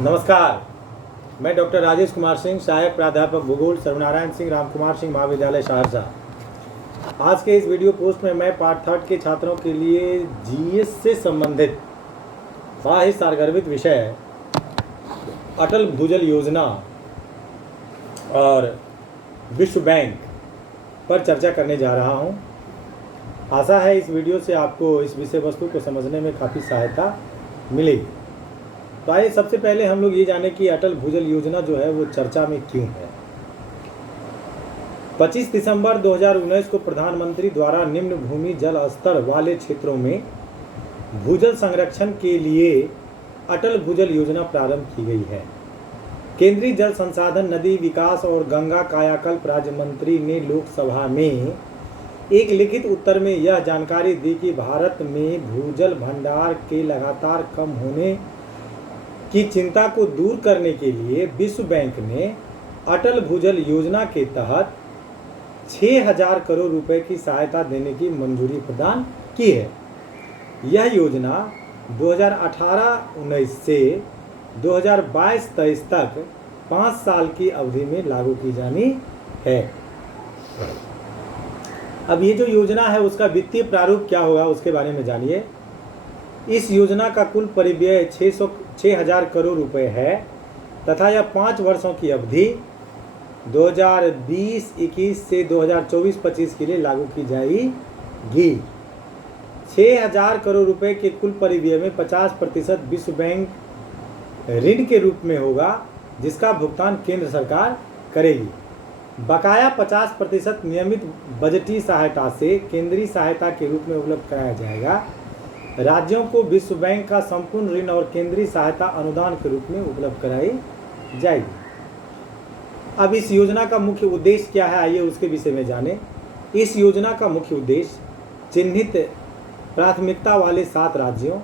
नमस्कार, मैं डॉक्टर राजेश कुमार सिंह, सहायक प्राध्यापक भूगोल, सर्वनारायण सिंह रामकुमार सिंह महाविद्यालय सहरसा। आज के इस वीडियो पोस्ट में मैं पार्ट 3 के छात्रों के लिए जीएस से संबंधित बड़ा ही सारगर्भित विषय अटल भूजल योजना और विश्व बैंक पर चर्चा करने जा रहा हूं। आशा है इस वीडियो से आपको इस विषय वस्तु को समझने में काफ़ी सहायता मिलेगी। तो आइए सबसे पहले हम लोग ये जानें कि अटल भूजल योजना जो है वो चर्चा में क्यों है। 25 दिसंबर 2019 को प्रधानमंत्री द्वारा निम्न भूमि जल स्तर वाले क्षेत्रों में भूजल संरक्षण के लिए अटल भूजल योजना प्रारंभ की गई है। केंद्रीय जल संसाधन, नदी विकास और गंगा कायाकल्प राज्य मंत्री ने लोकसभा में एक लिखित उत्तर में यह जानकारी दी कि भारत में भूजल भंडार के लगातार कम होने की चिंता को दूर करने के लिए विश्व बैंक ने अटल भूजल योजना के तहत 6,000 करोड़ रुपए की सहायता देने की मंजूरी प्रदान की है। यह योजना 2018-19 से 2022-23 तक 5 साल की अवधि में लागू की जानी है। अब ये जो योजना है उसका वित्तीय प्रारूप क्या होगा उसके बारे में जानिए। इस योजना का कुल परिव्यय 6,000 करोड़ रुपए है तथा यह 5 वर्षों की अवधि 2020-21 से 2024-25 के लिए लागू की जाएगी। 6,000 करोड़ रुपए के कुल परिव्यय में 50% विश्व बैंक ऋण के रूप में होगा, जिसका भुगतान केंद्र सरकार करेगी। बकाया 50% नियमित बजटीय सहायता से केंद्रीय सहायता के रूप में उपलब्ध कराया जाएगा। राज्यों को विश्व बैंक का संपूर्ण ऋण और केंद्रीय सहायता अनुदान के रूप में उपलब्ध कराई जाएगी। अब इस योजना का मुख्य उद्देश्य क्या है, आइए उसके विषय में जानें। इस योजना का मुख्य उद्देश्य चिन्हित प्राथमिकता वाले 7 राज्यों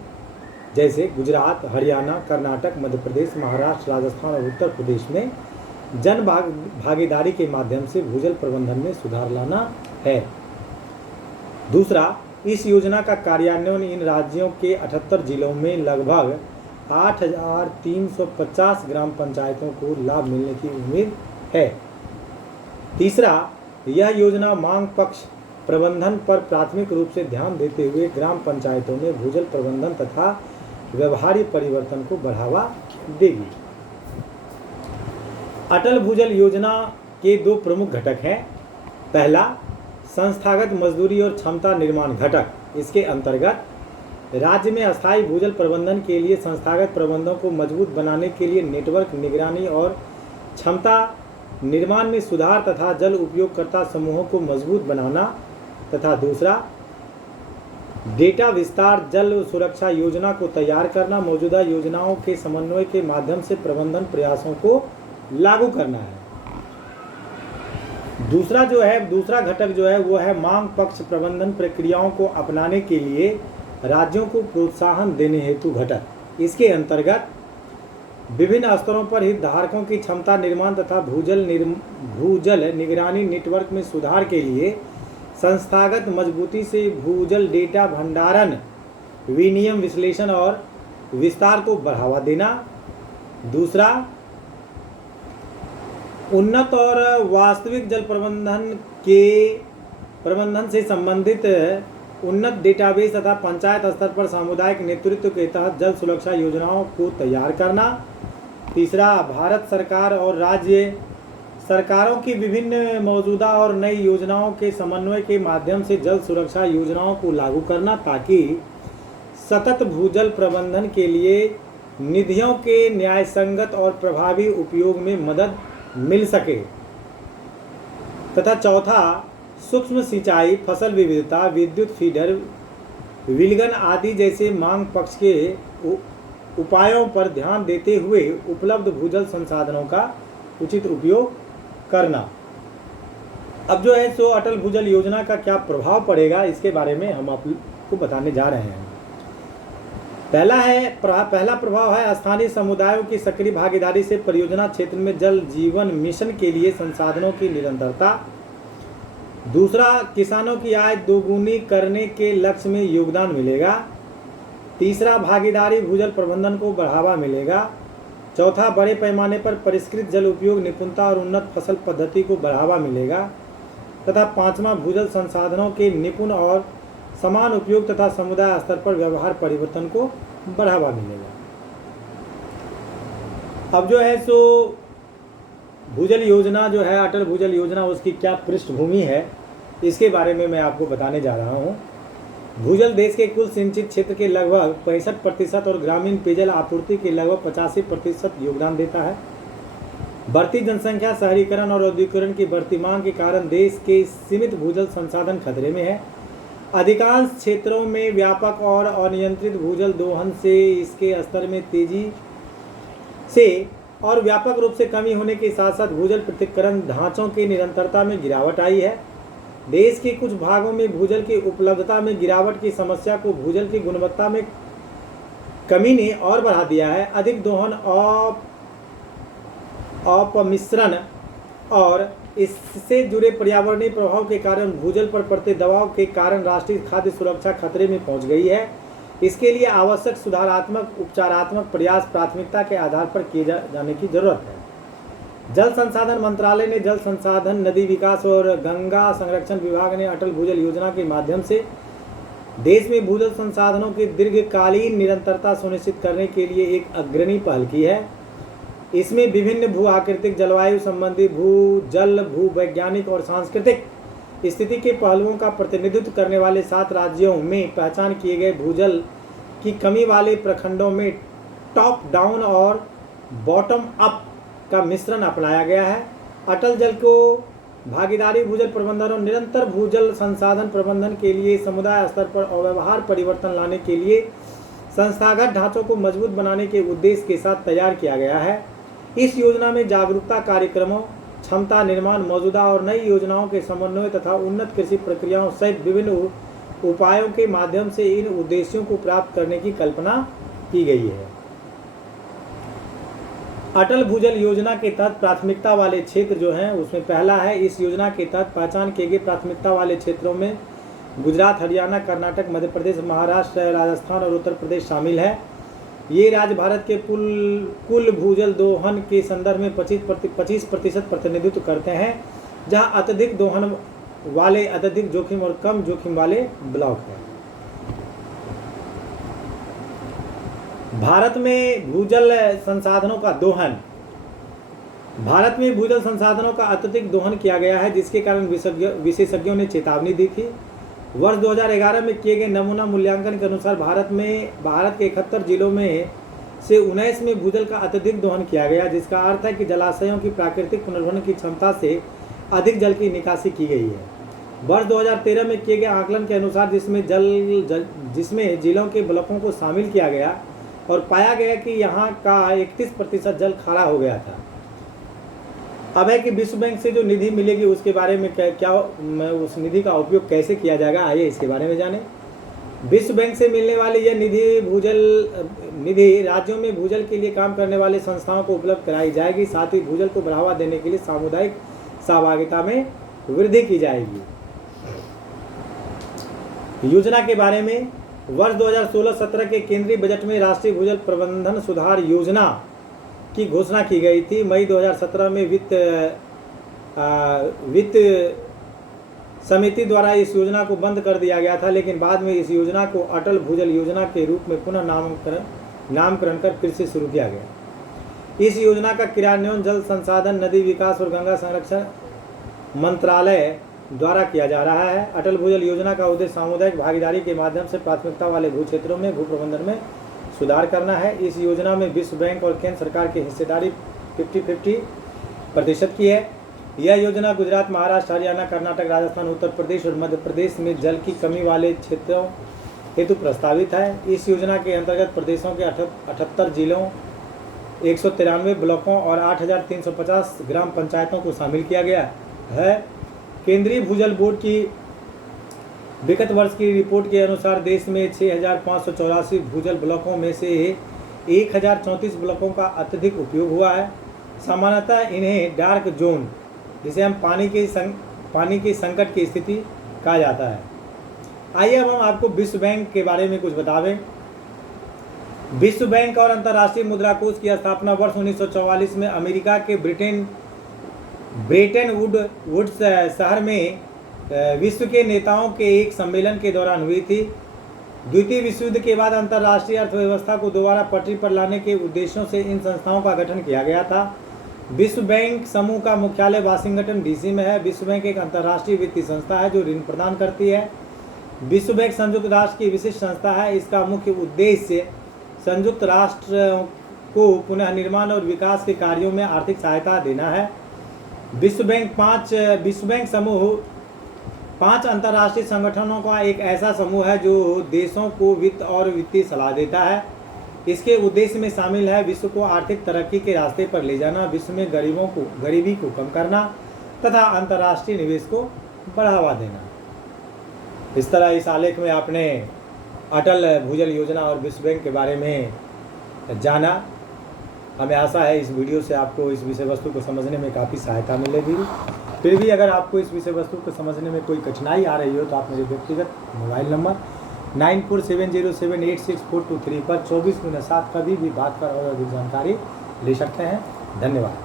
जैसे गुजरात, हरियाणा, कर्नाटक, मध्य प्रदेश, महाराष्ट्र, राजस्थान और उत्तर प्रदेश में जन भागीदारी के माध्यम से भूजल प्रबंधन में सुधार लाना है। दूसरा, इस योजना का कार्यान्वयन इन राज्यों के 78 जिलों में लगभग 8,350 ग्राम पंचायतों को लाभ मिलने की उम्मीद है। तीसरा, यह योजना मांग पक्ष प्रबंधन पर प्राथमिक रूप से ध्यान देते हुए ग्राम पंचायतों में भूजल प्रबंधन तथा व्यवहार्य परिवर्तन को बढ़ावा देगी। अटल भूजल योजना के 2 प्रमुख घटक हैं। पहला, संस्थागत मजदूरी और क्षमता निर्माण घटक। इसके अंतर्गत राज्य में अस्थायी भूजल प्रबंधन के लिए संस्थागत प्रबंधों को मजबूत बनाने के लिए नेटवर्क निगरानी और क्षमता निर्माण में सुधार तथा जल उपयोगकर्ता समूहों को मजबूत बनाना तथा दूसरा, डेटा विस्तार जल सुरक्षा योजना को तैयार करना, मौजूदा योजनाओं के समन्वय के माध्यम से प्रबंधन प्रयासों को लागू करना है। दूसरा घटक जो है वो है मांग पक्ष प्रबंधन प्रक्रियाओं को अपनाने के लिए राज्यों को प्रोत्साहन देने हेतु घटक। इसके अंतर्गत विभिन्न स्तरों पर हितधारकों की क्षमता निर्माण तथा भूजल निगरानी नेटवर्क में सुधार के लिए संस्थागत मजबूती से भूजल डेटा भंडारण, विनियम विश्लेषण और विस्तार को बढ़ावा देना। दूसरा, उन्नत और वास्तविक जल प्रबंधन से संबंधित उन्नत डेटाबेस तथा पंचायत स्तर पर सामुदायिक नेतृत्व के तहत जल सुरक्षा योजनाओं को तैयार करना। तीसरा, भारत सरकार और राज्य सरकारों की विभिन्न मौजूदा और नई योजनाओं के समन्वय के माध्यम से जल सुरक्षा योजनाओं को लागू करना ताकि सतत भूजल प्रबंधन के लिए निधियों के न्यायसंगत और प्रभावी उपयोग में मदद मिल सके। तथा चौथा, सूक्ष्म सिंचाई, फसल विविधता, विद्युत फीडर, विलगन आदि जैसे मांग पक्ष के उपायों पर ध्यान देते हुए उपलब्ध भूजल संसाधनों का उचित उपयोग करना। अब जो है सो अटल भूजल योजना का क्या प्रभाव पड़ेगा इसके बारे में हम आपको बताने जा रहे हैं। पहला प्रभाव है स्थानीय समुदायों की सक्रिय भागीदारी से परियोजना क्षेत्र में जल जीवन मिशन के लिए संसाधनों की निरंतरता। दूसरा, किसानों की आय दोगुनी करने के लक्ष्य में योगदान मिलेगा। तीसरा, भागीदारी भूजल प्रबंधन को बढ़ावा मिलेगा। चौथा, बड़े पैमाने पर परिष्कृत जल उपयोग, निपुणता और उन्नत फसल पद्धति को बढ़ावा मिलेगा। तथा पांचवा, भूजल संसाधनों के निपुण और समान उपयोग तथा समुदाय स्तर पर व्यवहार परिवर्तन को बढ़ावा मिलेगा। अब जो है सो भूजल योजना जो है, अटल भूजल योजना, उसकी क्या पृष्ठभूमि है, इसके बारे में मैं आपको बताने जा रहा हूँ। भूजल देश के कुल सिंचित क्षेत्र के लगभग 65% और ग्रामीण पेयजल आपूर्ति के लगभग 85% योगदान देता है। बढ़ती जनसंख्या, शहरीकरण और औद्योगिकरण की बढ़ती मांग के कारण देश के सीमित भूजल संसाधन खतरे में है। अधिकांश क्षेत्रों में व्यापक और अनियंत्रित भूजल दोहन से इसके स्तर में तेजी से और व्यापक रूप से कमी होने के साथ साथ भूजल पृथक्करण ढांचों की निरंतरता में गिरावट आई है। देश के कुछ भागों में भूजल की उपलब्धता में गिरावट की समस्या को भूजल की गुणवत्ता में कमी ने और बढ़ा दिया है। अधिक दोहन, अपमिश्रण और इससे जुड़े पर्यावरणीय प्रभाव के कारण भूजल पर पड़ते दबाव के कारण राष्ट्रीय खाद्य सुरक्षा खतरे में पहुंच गई है। इसके लिए आवश्यक सुधारात्मक उपचारात्मक प्रयास प्राथमिकता के आधार पर किए जाने की जरूरत है। जल संसाधन मंत्रालय ने जल संसाधन, नदी विकास और गंगा संरक्षण विभाग ने अटल भूजल योजना के माध्यम से देश में भूजल संसाधनों की दीर्घकालीन निरंतरता सुनिश्चित करने के लिए एक अग्रणी पहल की है। इसमें विभिन्न भू आकृतिक, जलवायु संबंधी, जल भूवैज्ञानिक और सांस्कृतिक स्थिति के पहलुओं का प्रतिनिधित्व करने वाले 7 राज्यों में पहचान किए गए भूजल की कमी वाले प्रखंडों में टॉप डाउन और बॉटम अप का मिश्रण अपनाया गया है। अटल जल को भागीदारी भूजल प्रबंधन और निरंतर भूजल संसाधन प्रबंधन के लिए समुदाय स्तर पर व्यवहार परिवर्तन लाने के लिए संस्थागत ढांचों को मजबूत बनाने के उद्देश्य के साथ तैयार किया गया है। इस योजना में जागरूकता कार्यक्रमों, क्षमता निर्माण, मौजूदा और नई योजनाओं के समन्वय तथा उन्नत कृषि प्रक्रियाओं सहित विभिन्न उपायों के माध्यम से इन उद्देश्यों को प्राप्त करने की कल्पना की गई है। अटल भूजल योजना के तहत प्राथमिकता वाले क्षेत्र जो हैं उसमें पहला है, इस योजना के तहत पहचान किए गए प्राथमिकता वाले क्षेत्रों में गुजरात, हरियाणा, कर्नाटक, मध्य प्रदेश, महाराष्ट्र, राजस्थान और उत्तर प्रदेश शामिल है। ये राज्य भारत के कुल भूजल दोहन के संदर्भ में 25% प्रतिनिधित्व करते हैं, जहां अत्यधिक दोहन वाले, अत्यधिक जोखिम और कम जोखिम वाले ब्लॉक हैं। भारत में भूजल संसाधनों का दोहन, भारत में भूजल संसाधनों का अत्यधिक दोहन किया गया है, जिसके कारण विशेषज्ञों ने चेतावनी दी थी। वर्ष 2011 में किए गए नमूना मूल्यांकन के अनुसार भारत के 71 जिलों में से 19 में भूजल का अत्यधिक दोहन किया गया, जिसका अर्थ है कि जलाशयों की प्राकृतिक पुनर्भरण की क्षमता से अधिक जल की निकासी की गई है। वर्ष 2013 में किए गए आकलन के अनुसार जिसमें जिलों के ब्लॉकों को शामिल किया गया और पाया गया कि यहाँ का 31% जल खारा हो गया था। अब है कि विश्व बैंक से जो निधि मिलेगी उसके बारे में क्या उस निधि का उपयोग कैसे किया जाएगा, आइए इसके बारे में जानें। विश्व बैंक से मिलने वाली यह निधि राज्यों में भूजल के लिए काम करने वाले संस्थाओं को उपलब्ध कराई जाएगी। साथ ही भूजल को बढ़ावा देने के लिए सामुदायिक सहभागिता में वृद्धि की जाएगी। योजना के बारे में वर्ष 2016-17 के केंद्रीय बजट में राष्ट्रीय भूजल प्रबंधन सुधार योजना की घोषणा की गई थी। मई 2017 में वित्त समिति द्वारा इस योजना को बंद कर दिया गया था, लेकिन बाद में इस योजना को अटल भूजल योजना के रूप में पुनः नामकरण कर फिर से शुरू किया गया। इस योजना का क्रियान्वयन जल संसाधन, नदी विकास और गंगा संरक्षण मंत्रालय द्वारा किया जा रहा है। अटल भूजल योजना का उद्देश्य सामुदायिक भागीदारी के माध्यम से प्राथमिकता वाले भू क्षेत्रों में भू प्रबंधन में सुधार करना है। इस योजना में विश्व बैंक और केंद्र सरकार की हिस्सेदारी 50-50% की है। यह योजना गुजरात, महाराष्ट्र, हरियाणा, कर्नाटक, राजस्थान, उत्तर प्रदेश और मध्य प्रदेश में जल की कमी वाले क्षेत्रों हेतु प्रस्तावित है। इस योजना के अंतर्गत प्रदेशों के 78 जिलों, 193 ब्लॉकों और 8,350 ग्राम पंचायतों को शामिल किया गया है। केंद्रीय भूजल बोर्ड की विगत वर्ष की रिपोर्ट के अनुसार देश में 6,584 भूजल ब्लॉकों में से 1,034 ब्लॉकों का अत्यधिक उपयोग हुआ है। सामान्यतः इन्हें डार्क जोन, जिसे हम पानी के संकट की स्थिति कहा जाता है। आइए अब हम आपको विश्व बैंक के बारे में कुछ बतावें। विश्व बैंक और अंतर्राष्ट्रीय मुद्रा कोष की स्थापना वर्ष 1944 में अमेरिका के ब्रेटन वुड्स शहर में विश्व के नेताओं के एक सम्मेलन के दौरान हुई थी। द्वितीय विश्व युद्ध के बाद अंतर्राष्ट्रीय अर्थव्यवस्था को दोबारा पटरी पर लाने के उद्देश्यों से इन संस्थाओं का गठन किया गया था। विश्व बैंक समूह का मुख्यालय वाशिंगटन डीसी में है। विश्व बैंक एक अंतर्राष्ट्रीय वित्तीय संस्था है जो ऋण प्रदान करती है। विश्व बैंक संयुक्त राष्ट्र की विशिष्ट संस्था है। इसका मुख्य उद्देश्य संयुक्त राष्ट्र को पुनः निर्माण और विकास के कार्यों में आर्थिक सहायता देना है। विश्व बैंक समूह 5 अंतर्राष्ट्रीय संगठनों का एक ऐसा समूह है जो देशों को वित्त और वित्तीय सलाह देता है। इसके उद्देश्य में शामिल है विश्व को आर्थिक तरक्की के रास्ते पर ले जाना, विश्व में गरीबी को कम करना तथा अंतर्राष्ट्रीय निवेश को बढ़ावा देना। इस तरह इस आलेख में आपने अटल भूजल योजना और विश्व बैंक के बारे में जाना। हमें आशा है इस वीडियो से आपको इस विषय वस्तु को समझने में काफ़ी सहायता मिलेगी। फिर भी अगर आपको इस विषय वस्तु को समझने में कोई कठिनाई आ रही हो तो आप मेरे व्यक्तिगत मोबाइल नंबर 9470786423 पर 24 मिनट 7 कभी भी बात कर और अधिक जानकारी ले सकते हैं। धन्यवाद।